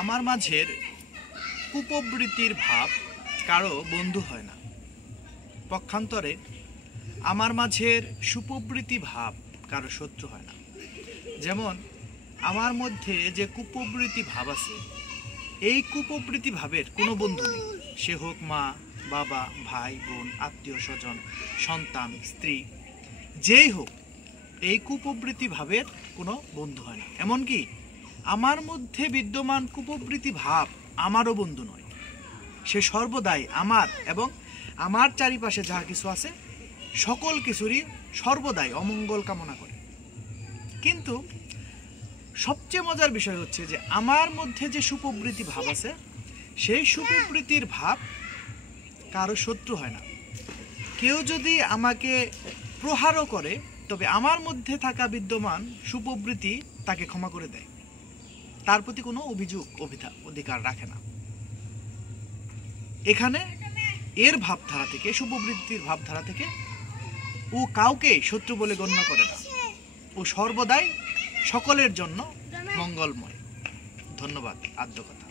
আমার মাঝের কুপ্রবৃত্তির ভাব কারো বন্ধু হয় না। পক্ষান্তরে আমার মাঝের সুপ্রবৃত্তি ভাব কারো শত্রু হয় না। যেমন আমার মধ্যে যে কুপ্রবৃত্তি ভাব আছে, এই কুপ্রবৃত্তি ভাবের কোনো বন্ধু নেই। সে হোক মা, বাবা, ভাই, বোন, আত্মীয় স্বজন, সন্তান, স্ত্রী, যেই হোক, এই কুপ্রবৃত্তি ভাবের কোনো বন্ধু হয় না। এমনকি আমার মধ্যে বিদ্যমান কুপ্রবৃত্তি ভাব আমারও বন্ধু নয়। সে সর্বদাই আমার এবং আমার চারিপাশে যা কিছু আছে সকল কিছুরই সর্বদাই অমঙ্গল কামনা করে। কিন্তু সবচেয়ে মজার বিষয় হচ্ছে যে আমার মধ্যে যে সুপ্রবৃত্তি ভাব আছে, সেই সুপ্রবৃত্তির ভাব কারো শত্রু হয় না। কেউ যদি আমাকে প্রহারও করে, তবে আমার মধ্যে থাকা বিদ্যমান সুপ্রবৃত্তি তাকে ক্ষমা করে দেয়, তার প্রতি কোনো অধিকার রাখে না। এখানে এর ভাবধারা থেকে, সুপ্রবৃত্তির ভাবধারা থেকে, ও কাউকে শত্রু বলে গণ্য করে না। ও সর্বদাই সকলের জন্য মঙ্গলময়। ধন্যবাদ। আদ্য কথা।